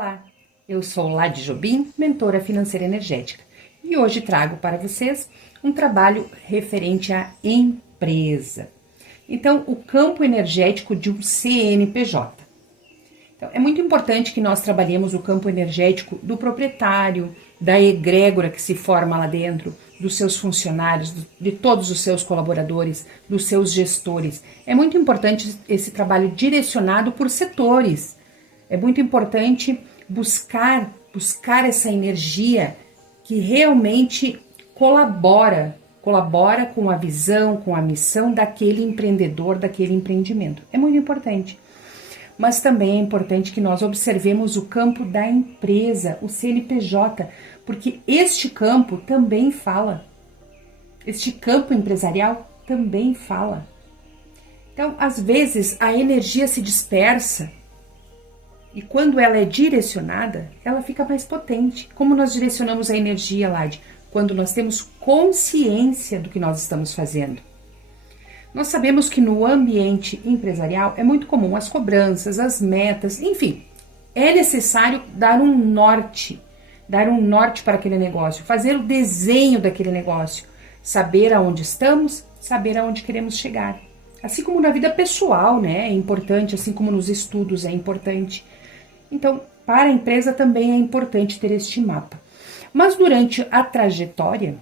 Olá, eu sou Lade Jobim, mentora financeira energética, e hoje trago para vocês um trabalho referente à empresa. Então, o campo energético de um CNPJ. Então, é muito importante que nós trabalhemos o campo energético do proprietário, da egrégora que se forma lá dentro, dos seus funcionários, de todos os seus colaboradores, dos seus gestores. É muito importante esse trabalho direcionado por setores. É muito importante buscar essa energia que realmente colabora com a visão, com a missão daquele empreendedor, daquele empreendimento. É muito importante. Mas também é importante que nós observemos o campo da empresa, o CNPJ, porque este campo também fala. Este campo empresarial também fala. Então, às vezes, a energia se dispersa e quando ela é direcionada, ela fica mais potente. Como nós direcionamos a energia, Lade? Quando nós temos consciência do que nós estamos fazendo. Nós sabemos que no ambiente empresarial é muito comum as cobranças, as metas, enfim, é necessário dar um norte para aquele negócio, fazer o desenho daquele negócio, saber aonde estamos, saber aonde queremos chegar. Assim como na vida pessoal, né, é importante, assim como nos estudos é importante. Então, para a empresa também é importante ter este mapa. Mas durante a trajetória,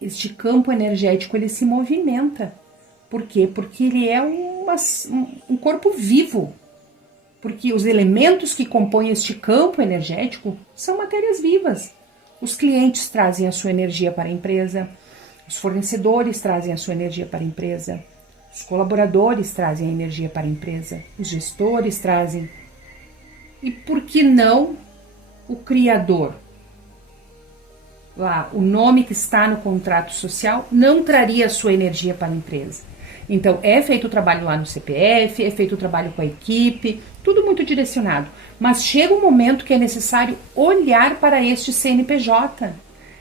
este campo energético ele se movimenta. Por quê? Porque ele é um corpo vivo. Porque os elementos que compõem este campo energético são matérias vivas. Os clientes trazem a sua energia para a empresa, os fornecedores trazem a sua energia para a empresa, os colaboradores trazem a energia para a empresa, os gestores trazem. E por que não o criador? Lá, o nome que está no contrato social não traria a sua energia para a empresa. Então, é feito o trabalho lá no CPF, é feito o trabalho com a equipe, tudo muito direcionado. Mas chega um momento que é necessário olhar para este CNPJ.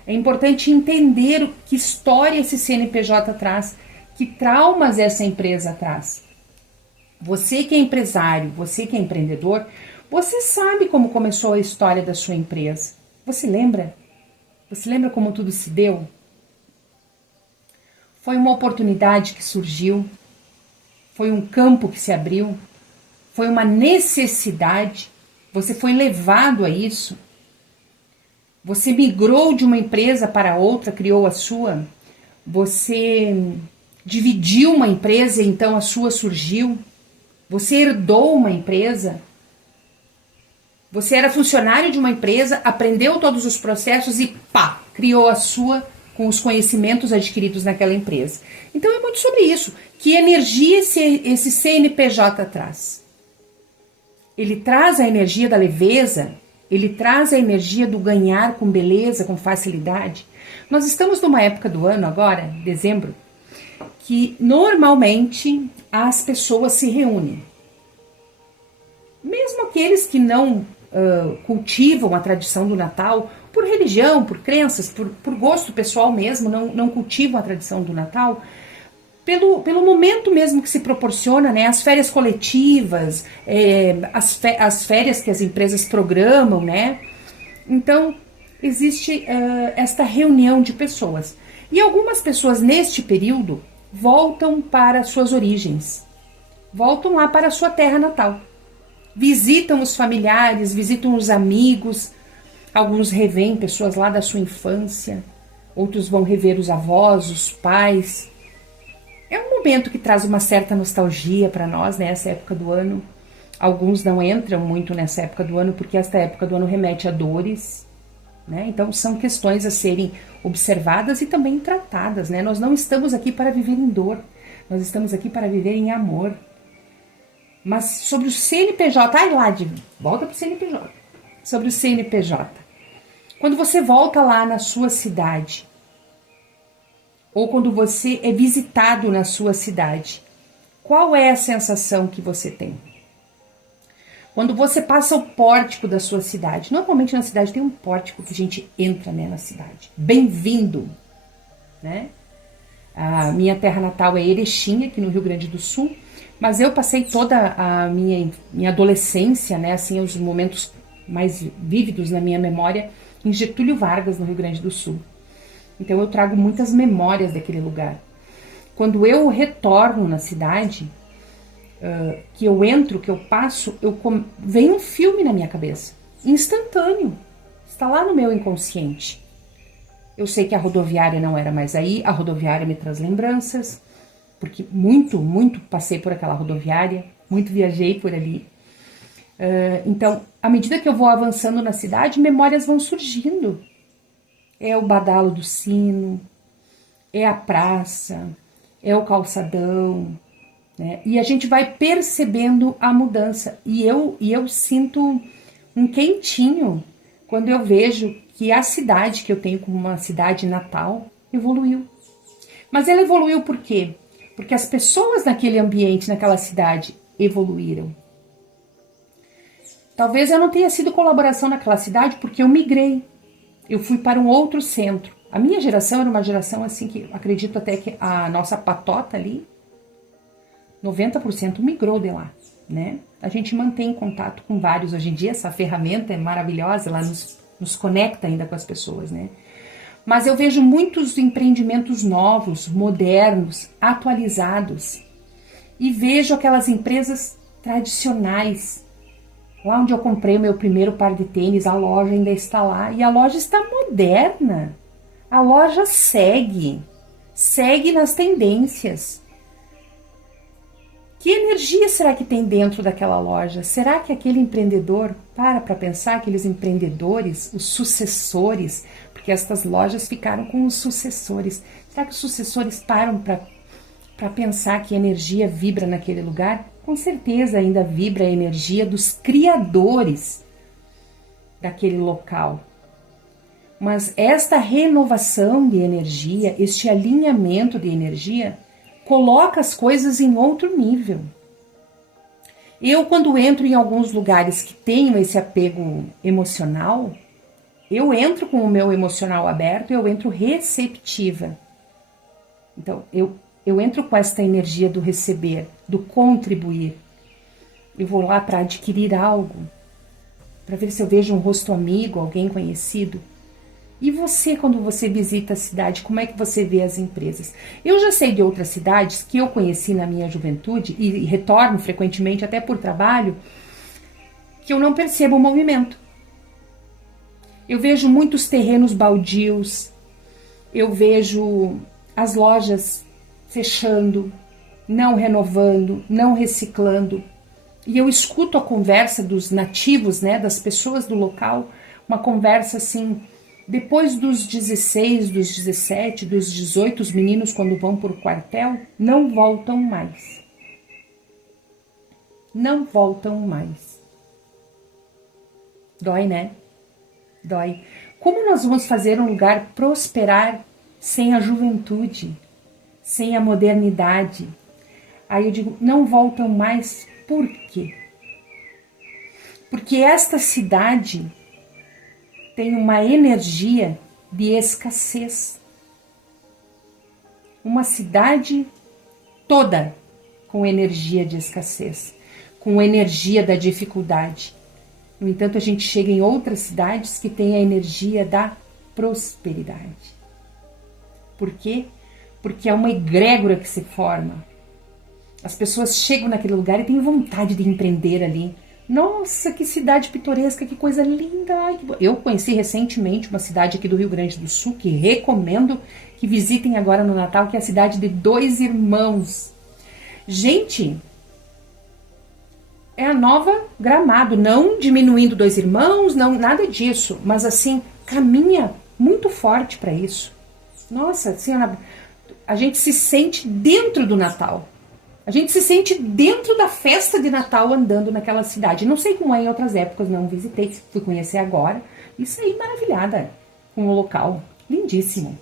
É importante entender que história esse CNPJ traz, que traumas essa empresa traz. Você que é empresário, você que é empreendedor, você sabe como começou a história da sua empresa. Você lembra? Você lembra como tudo se deu? Foi uma oportunidade que surgiu, foi um campo que se abriu, foi uma necessidade, você foi levado a isso, você migrou de uma empresa para outra, criou a sua, você dividiu uma empresa e então a sua surgiu, você herdou uma empresa, você era funcionário de uma empresa, aprendeu todos os processos e pá, criou a sua com os conhecimentos adquiridos naquela empresa. Então é muito sobre isso. Que energia esse CNPJ traz? Ele traz a energia da leveza? Ele traz a energia do ganhar com beleza, com facilidade? Nós estamos numa época do ano agora, dezembro, que normalmente as pessoas se reúnem. Mesmo aqueles que não cultivam a tradição do Natal, por religião, por crenças, por gosto pessoal mesmo, não cultivam a tradição do Natal, pelo momento mesmo que se proporciona, né, as férias coletivas, as férias que as empresas programam, né? Então, existe esta reunião de pessoas. E algumas pessoas, neste período, voltam para suas origens, voltam lá para a sua terra natal. Visitam os familiares, visitam os amigos, alguns revêem pessoas lá da sua infância, outros vão rever os avós, os pais. É um momento que traz uma certa nostalgia para nós, né, essa época do ano. Alguns não entram muito nessa época do ano, porque esta época do ano remete a dores, né? Então são questões a serem observadas e também tratadas, né? Nós não estamos aqui para viver em dor, nós estamos aqui para viver em amor. Mas sobre o CNPJ, volta para o CNPJ. Sobre o CNPJ. Quando você volta lá na sua cidade, ou quando você é visitado na sua cidade, qual é a sensação que você tem? Quando você passa o pórtico da sua cidade, normalmente na cidade tem um pórtico que a gente entra, né, na cidade. Bem-vindo, né? A minha terra natal é Erechim, aqui no Rio Grande do Sul, mas eu passei toda a minha adolescência, né, assim, os momentos mais vívidos na minha memória em Getúlio Vargas, no Rio Grande do Sul. Então eu trago muitas memórias daquele lugar. Quando eu retorno na cidade, que eu entro, que eu passo, vem um filme na minha cabeça, instantâneo, está lá no meu inconsciente. Eu sei que a rodoviária não era mais aí, a rodoviária me traz lembranças, porque muito passei por aquela rodoviária, muito viajei por ali. Então, à medida que eu vou avançando na cidade, memórias vão surgindo. É o badalo do sino, é a praça, é o calçadão, né? E a gente vai percebendo a mudança. E eu sinto um quentinho quando eu vejo que a cidade que eu tenho como uma cidade natal evoluiu. Mas ela evoluiu por quê? Porque as pessoas naquele ambiente, naquela cidade, evoluíram. Talvez eu não tenha sido colaboração naquela cidade porque eu migrei. Eu fui para um outro centro. A minha geração era uma geração assim que acredito até que a nossa patota ali, 90% migrou de lá, né? A gente mantém contato com vários hoje em dia, essa ferramenta é maravilhosa, ela nos conecta ainda com as pessoas, né? Mas eu vejo muitos empreendimentos novos, modernos, atualizados. E vejo aquelas empresas tradicionais. Lá onde eu comprei o meu primeiro par de tênis, a loja ainda está lá. E a loja está moderna. A loja segue nas tendências. Que energia será que tem dentro daquela loja? Será que aquele empreendedor, para pensar, aqueles empreendedores, os sucessores, porque estas lojas ficaram com os sucessores. Será que os sucessores param para pensar que a energia vibra naquele lugar? Com certeza ainda vibra a energia dos criadores daquele local. Mas esta renovação de energia, este alinhamento de energia, coloca as coisas em outro nível. Eu, quando entro em alguns lugares que tenham esse apego emocional, eu entro com o meu emocional aberto, eu entro receptiva. Então, eu entro com esta energia do receber, do contribuir. Eu vou lá para adquirir algo, para ver se eu vejo um rosto amigo, alguém conhecido. E você, quando você visita a cidade, como é que você vê as empresas? Eu já sei de outras cidades que eu conheci na minha juventude e retorno frequentemente, até por trabalho, que eu não percebo o movimento. Eu vejo muitos terrenos baldios, eu vejo as lojas fechando, não renovando, não reciclando. E eu escuto a conversa dos nativos, né, das pessoas do local, uma conversa assim, depois dos 16, dos 17, dos 18, os meninos quando vão para o quartel, não voltam mais. Não voltam mais. Dói, né? Dói. Como nós vamos fazer um lugar prosperar sem a juventude, sem a modernidade? Aí eu digo, não voltam mais, por quê? Porque esta cidade tem uma energia de escassez. Uma cidade toda com energia de escassez, com energia da dificuldade. No entanto, a gente chega em outras cidades que têm a energia da prosperidade. Por quê? Porque é uma egrégora que se forma. As pessoas chegam naquele lugar e têm vontade de empreender ali. Nossa, que cidade pitoresca, que coisa linda. Eu conheci recentemente uma cidade aqui do Rio Grande do Sul, que recomendo que visitem agora no Natal, que é a cidade de Dois Irmãos. Gente, é a nova Gramado, não diminuindo Dois Irmãos, não, nada disso, mas assim, caminha muito forte para isso. Nossa, assim, a gente se sente dentro do Natal. A gente se sente dentro da festa de Natal andando naquela cidade. Não sei como é em outras épocas, não visitei, fui conhecer agora. E saí maravilhada com o local, lindíssimo.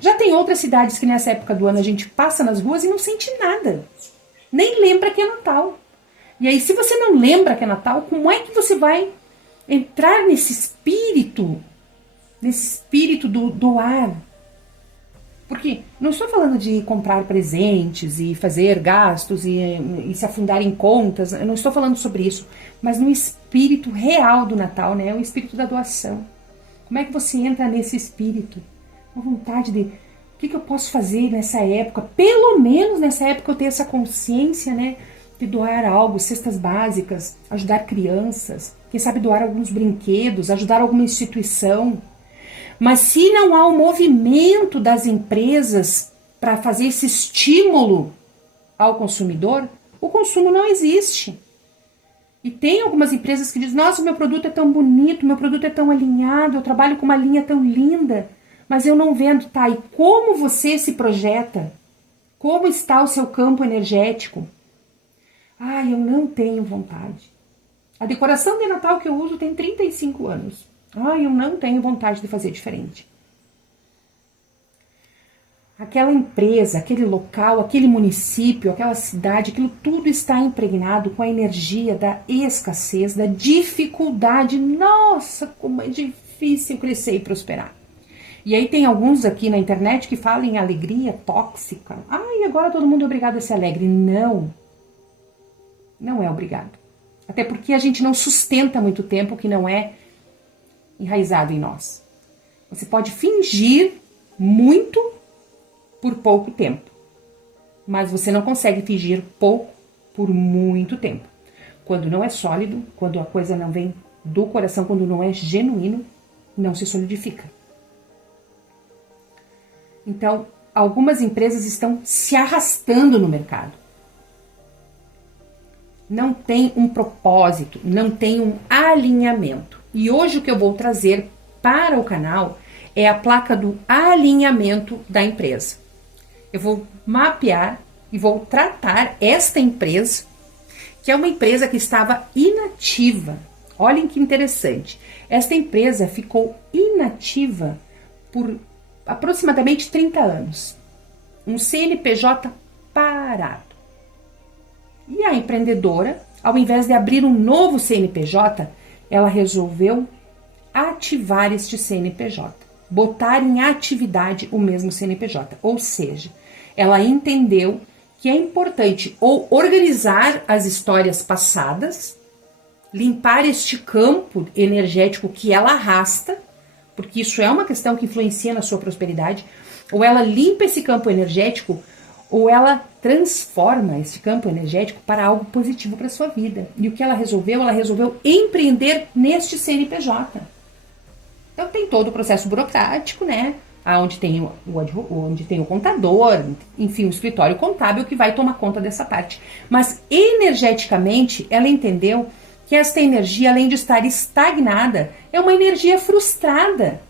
Já tem outras cidades que nessa época do ano a gente passa nas ruas e não sente nada. Nem lembra que é Natal. E aí, se você não lembra que é Natal, como é que você vai entrar nesse espírito do doar? Porque não estou falando de comprar presentes e fazer gastos e se afundar em contas, eu não estou falando sobre isso, mas espírito real do Natal, né? É o espírito da doação. Como é que você entra nesse espírito? Uma vontade de, o que eu posso fazer nessa época? Pelo menos nessa época eu tenho essa consciência, né? De doar algo, cestas básicas, ajudar crianças, quem sabe doar alguns brinquedos, ajudar alguma instituição. Mas se não há um movimento das empresas para fazer esse estímulo ao consumidor, o consumo não existe. E tem algumas empresas que dizem, nossa, meu produto é tão bonito, meu produto é tão alinhado, eu trabalho com uma linha tão linda, mas eu não vendo. Tá, e como você se projeta? Como está o seu campo energético? Ah, eu não tenho vontade. A decoração de Natal que eu uso tem 35 anos. Ah, eu não tenho vontade de fazer diferente. Aquela empresa, aquele local, aquele município, aquela cidade, aquilo tudo está impregnado com a energia da escassez, da dificuldade. Nossa, como é difícil crescer e prosperar. E aí tem alguns aqui na internet que falam em alegria tóxica. E agora todo mundo é obrigado a ser alegre. Não. Não é obrigado. Até porque a gente não sustenta muito tempo o que não é enraizado em nós. Você pode fingir muito por pouco tempo, mas você não consegue fingir pouco por muito tempo. Quando não é sólido, quando a coisa não vem do coração, quando não é genuíno, não se solidifica. Então, algumas empresas estão se arrastando no mercado. Não tem um propósito, não tem um alinhamento. E hoje o que eu vou trazer para o canal é a placa do alinhamento da empresa. Eu vou mapear e vou tratar esta empresa, que é uma empresa que estava inativa. Olhem que interessante. Esta empresa ficou inativa por aproximadamente 30 anos. Um CNPJ parado. E a empreendedora, ao invés de abrir um novo CNPJ, ela resolveu ativar este CNPJ, botar em atividade o mesmo CNPJ. Ou seja, ela entendeu que é importante ou organizar as histórias passadas, limpar este campo energético que ela arrasta, porque isso é uma questão que influencia na sua prosperidade, ou ela limpa esse campo energético, ou ela transforma esse campo energético para algo positivo para a sua vida. E o que ela resolveu? Ela resolveu empreender neste CNPJ. Então tem todo o processo burocrático, né? Onde tem o contador, enfim, o escritório contábil que vai tomar conta dessa parte. Mas energeticamente, ela entendeu que esta energia, além de estar estagnada, é uma energia frustrada.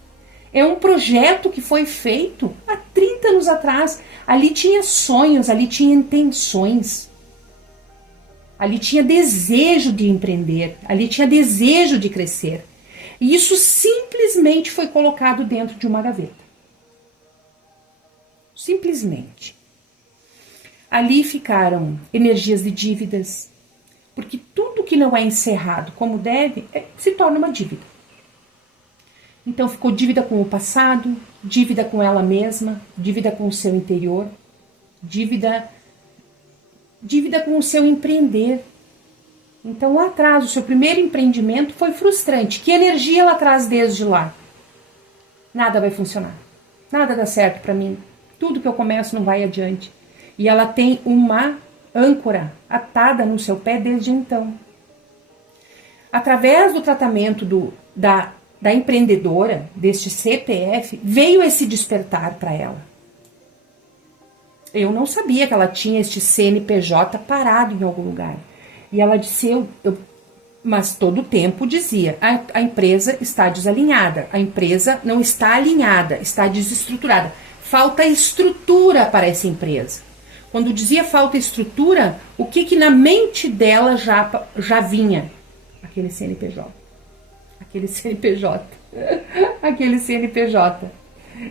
É um projeto que foi feito há 30 anos atrás. Ali tinha sonhos, ali tinha intenções. Ali tinha desejo de empreender, ali tinha desejo de crescer. E isso simplesmente foi colocado dentro de uma gaveta. Simplesmente. Ali ficaram energias de dívidas, porque tudo que não é encerrado como deve se torna uma dívida. Então ficou dívida com o passado, dívida com ela mesma, dívida com o seu interior, dívida com o seu empreender. Então lá atrás, o seu primeiro empreendimento foi frustrante. Que energia ela traz desde lá? Nada vai funcionar. Nada dá certo para mim. Tudo que eu começo não vai adiante. E ela tem uma âncora atada no seu pé desde então. Através do tratamento da empreendedora, deste CPF, veio esse despertar para ela. Eu não sabia que ela tinha este CNPJ parado em algum lugar. E ela disse, mas todo o tempo dizia, a empresa está desalinhada, a empresa não está alinhada, está desestruturada. Falta estrutura para essa empresa. Quando dizia falta estrutura, o que na mente dela já vinha? Aquele CNPJ. Aquele CNPJ. Aquele CNPJ.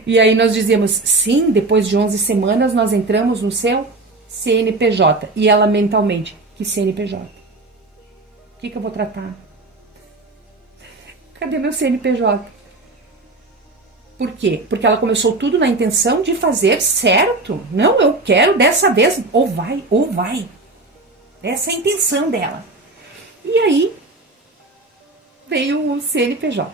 E aí nós dizíamos, sim, depois de 11 semanas nós entramos no seu CNPJ. E ela mentalmente, que CNPJ? O que eu vou tratar? Cadê meu CNPJ? Por quê? Porque ela começou tudo na intenção de fazer certo. Não, eu quero dessa vez, ou vai. Essa é a intenção dela. E aí, veio o CNPJ.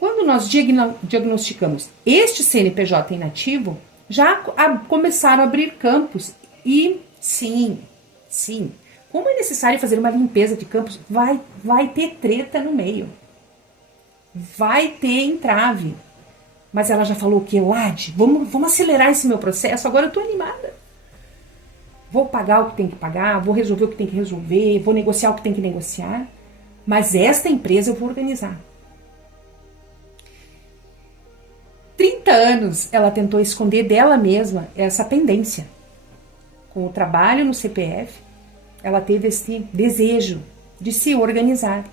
Quando nós diagnosticamos este CNPJ inativo, já começaram a abrir campos. E sim, como é necessário fazer uma limpeza de campos, vai ter treta no meio. Vai ter entrave. Mas ela já falou que, Lade, vamos acelerar esse meu processo, agora eu tô animada. Vou pagar o que tem que pagar, vou resolver o que tem que resolver, vou negociar o que tem que negociar, mas esta empresa eu vou organizar. 30 anos ela tentou esconder dela mesma essa pendência. Com o trabalho no CPF, ela teve esse desejo de se organizar.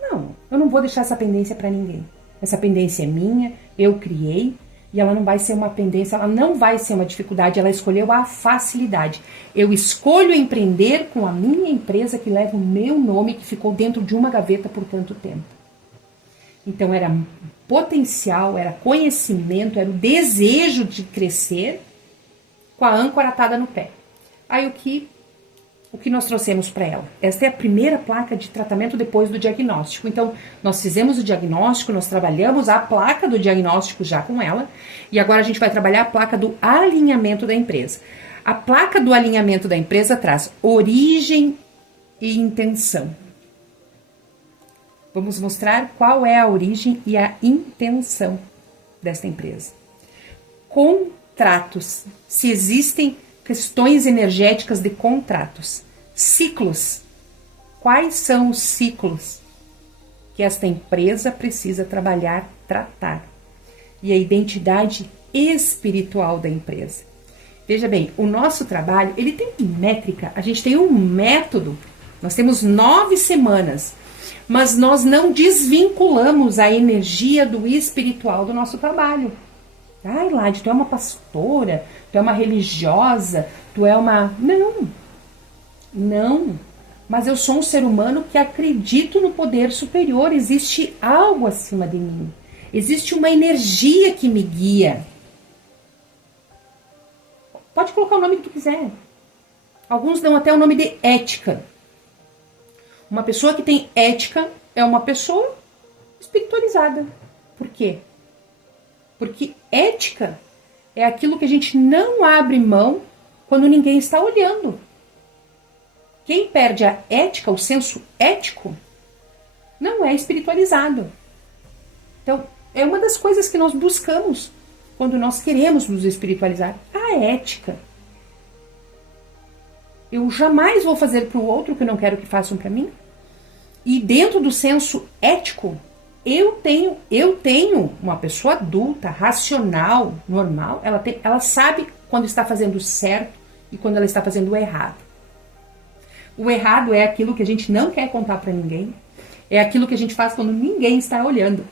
Não, eu não vou deixar essa pendência para ninguém. Essa pendência é minha, eu criei, e ela não vai ser uma pendência, ela não vai ser uma dificuldade, ela escolheu a facilidade. Eu escolho empreender com a minha empresa que leva o meu nome, que ficou dentro de uma gaveta por tanto tempo. Então era potencial, era conhecimento, era o desejo de crescer com a âncora atada no pé. Aí o que nós trouxemos para ela? Esta é a primeira placa de tratamento depois do diagnóstico. Então, nós fizemos o diagnóstico, nós trabalhamos a placa do diagnóstico já com ela, e agora a gente vai trabalhar a placa do alinhamento da empresa. A placa do alinhamento da empresa traz origem e intenção. Vamos mostrar qual é a origem e a intenção desta empresa. Contratos, se existem questões energéticas de contratos. Ciclos. Quais são os ciclos que esta empresa precisa trabalhar, tratar? E a identidade espiritual da empresa. Veja bem, o nosso trabalho, ele tem métrica, a gente tem um método. Nós temos 9 semanas, mas nós não desvinculamos a energia do espiritual do nosso trabalho. Ai, Lade, tu é uma pastora, tu é uma religiosa, tu é uma... Não. Mas eu sou um ser humano que acredito no poder superior. Existe algo acima de mim. Existe uma energia que me guia. Pode colocar o nome que tu quiser. Alguns dão até o nome de ética. Uma pessoa que tem ética é uma pessoa espiritualizada. Por quê? Porque ética é aquilo que a gente não abre mão quando ninguém está olhando. Quem perde a ética, o senso ético, não é espiritualizado. Então, é uma das coisas que nós buscamos quando nós queremos nos espiritualizar. A ética. Eu jamais vou fazer para o outro o que eu não quero que façam para mim. E dentro do senso ético, eu tenho uma pessoa adulta, racional, normal, ela sabe quando está fazendo certo e quando ela está fazendo o errado. O errado é aquilo que a gente não quer contar para ninguém, é aquilo que a gente faz quando ninguém está olhando.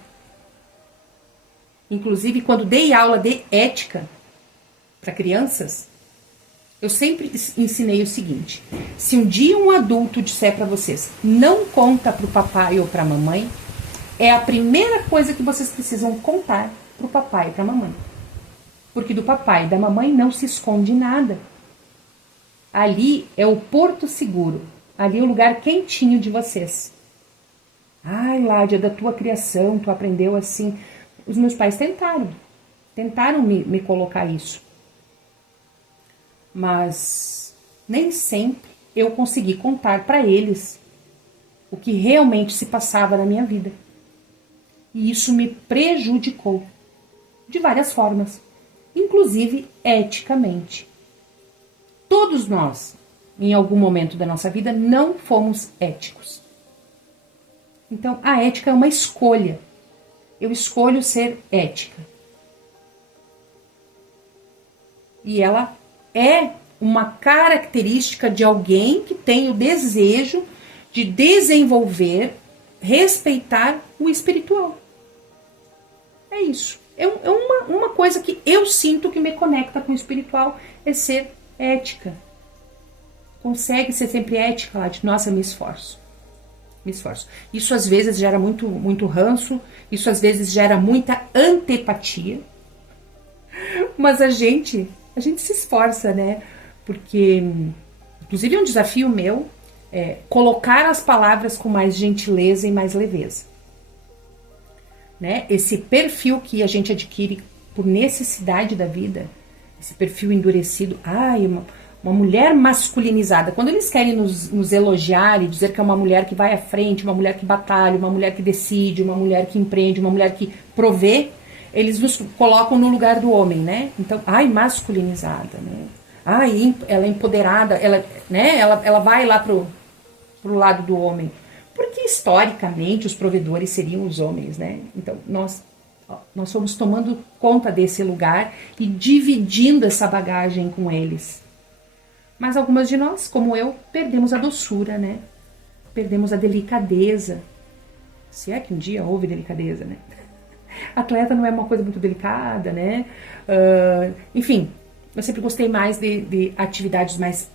Inclusive, quando dei aula de ética para crianças, eu sempre ensinei o seguinte: se um dia um adulto disser para vocês, não conta para o papai ou para a mamãe, é a primeira coisa que vocês precisam contar para o papai e para a mamãe. Porque do papai e da mamãe não se esconde nada. Ali é o porto seguro. Ali é o lugar quentinho de vocês. Ai, Ládia, da tua criação, tu aprendeu assim. Os meus pais tentaram me colocar isso. Mas nem sempre eu consegui contar para eles o que realmente se passava na minha vida. E isso me prejudicou de várias formas, inclusive eticamente. Todos nós, em algum momento da nossa vida, não fomos éticos. Então, a ética é uma escolha. Eu escolho ser ética. E ela é uma característica de alguém que tem o desejo de desenvolver, respeitar o espiritual. É isso. É uma coisa que eu sinto que me conecta com o espiritual, é ser ética. Consegue ser sempre ética, lá de nossa, me esforço. Isso às vezes gera muito ranço, isso às vezes gera muita antipatia. Mas a gente se esforça, né? Porque, inclusive é um desafio meu, colocar as palavras com mais gentileza e mais leveza. Né? Esse perfil que a gente adquire por necessidade da vida, esse perfil endurecido, uma mulher masculinizada. Quando eles querem nos elogiar e dizer que é uma mulher que vai à frente, uma mulher que batalha, uma mulher que decide, uma mulher que empreende, uma mulher que provê, eles nos colocam no lugar do homem, né? Então, masculinizada, né? Ela é empoderada, ela vai lá pro lado do homem. Porque, historicamente, os provedores seriam os homens, né? Então, nós fomos tomando conta desse lugar e dividindo essa bagagem com eles. Mas algumas de nós, como eu, perdemos a doçura, né? Perdemos a delicadeza. Se é que um dia houve delicadeza, né? Atleta não é uma coisa muito delicada, né? Enfim, eu sempre gostei mais de atividades mais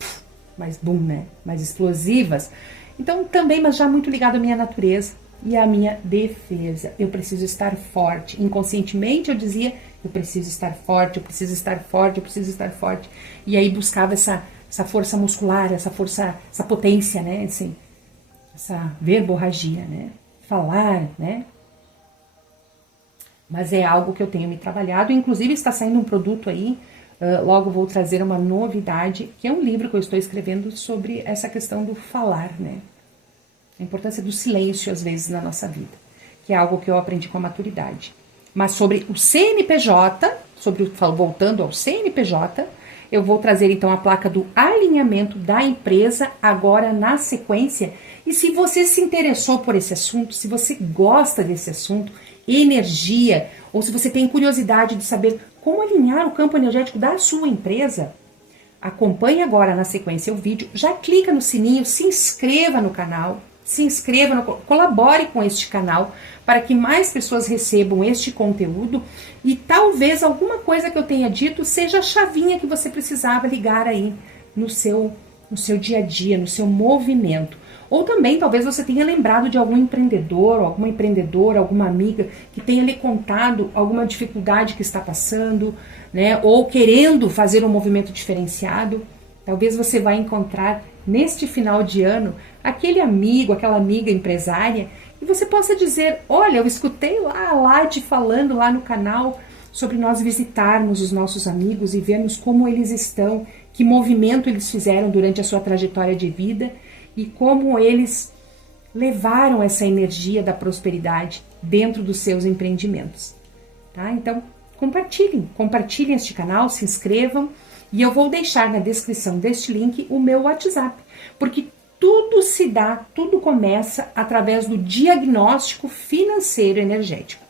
boom, né? Mais explosivas. Então, também, mas já muito ligado à minha natureza e à minha defesa. Eu preciso estar forte. Inconscientemente eu dizia, eu preciso estar forte, eu preciso estar forte, eu preciso estar forte. E aí buscava essa força muscular, essa força, essa potência, né? Assim, essa verborragia, né? Falar, né? Mas é algo que eu tenho me trabalhado. Inclusive está saindo um produto aí, logo vou trazer uma novidade, que é um livro que eu estou escrevendo sobre essa questão do falar, né? A importância do silêncio, às vezes, na nossa vida, que é algo que eu aprendi com a maturidade. Mas sobre o CNPJ, voltando ao CNPJ, eu vou trazer, então, a placa do alinhamento da empresa, agora na sequência. E se você se interessou por esse assunto, se você gosta desse assunto, energia, ou se você tem curiosidade de saber como alinhar o campo energético da sua empresa, acompanhe agora na sequência o vídeo, já clica no sininho, se inscreva no canal, colabore com este canal para que mais pessoas recebam este conteúdo e talvez alguma coisa que eu tenha dito seja a chavinha que você precisava ligar aí no seu dia a dia, no seu movimento. Ou também talvez você tenha lembrado de algum empreendedor, alguma empreendedora, alguma amiga que tenha lhe contado alguma dificuldade que está passando, né? Ou querendo fazer um movimento diferenciado. Talvez você vai encontrar neste final de ano aquele amigo, aquela amiga empresária e você possa dizer, olha, eu escutei lá a Lade falando lá no canal sobre nós visitarmos os nossos amigos e vermos como eles estão, que movimento eles fizeram durante a sua trajetória de vida e como eles levaram essa energia da prosperidade dentro dos seus empreendimentos. Tá? Então, compartilhem este canal, se inscrevam e eu vou deixar na descrição deste link o meu WhatsApp, porque tudo começa através do diagnóstico financeiro energético.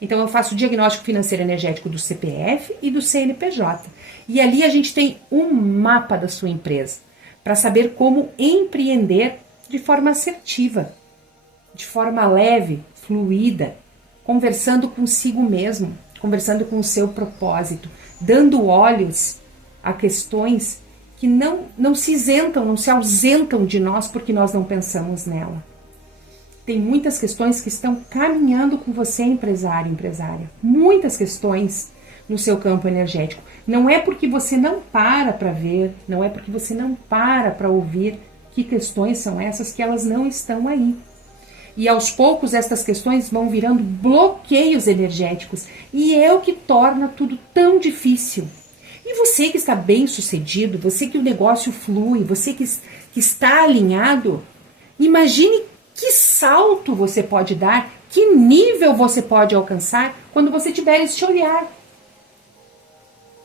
Então, eu faço o diagnóstico financeiro energético do CPF e do CNPJ. E ali a gente tem um mapa da sua empresa, para saber como empreender de forma assertiva, de forma leve, fluida, conversando consigo mesmo, conversando com o seu propósito, dando olhos a questões que não se isentam, não se ausentam de nós porque nós não pensamos nela. Tem muitas questões que estão caminhando com você, empresário, empresária. Muitas questões no seu campo energético. Não é porque você não para ver, não é porque você não para ouvir que questões são essas que elas não estão aí. E aos poucos estas questões vão virando bloqueios energéticos e é o que torna tudo tão difícil. E você que está bem sucedido, você que o negócio flui, você que está alinhado, imagine que salto você pode dar, que nível você pode alcançar quando você tiver este olhar.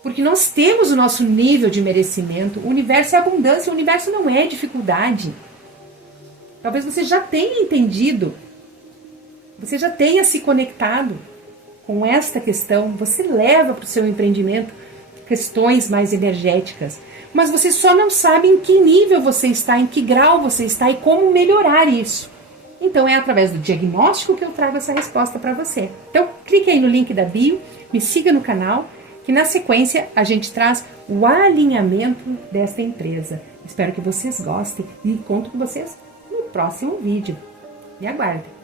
Porque nós temos o nosso nível de merecimento, o universo é abundância, o universo não é dificuldade. Talvez você já tenha entendido, você já tenha se conectado com esta questão, você leva para o seu empreendimento questões mais energéticas, mas você só não sabe em que nível você está, em que grau você está e como melhorar isso. Então é através do diagnóstico que eu trago essa resposta para você. Então clique aí no link da bio, me siga no canal, que na sequência a gente traz o alinhamento desta empresa. Espero que vocês gostem e conto com vocês no próximo vídeo. Me aguardem!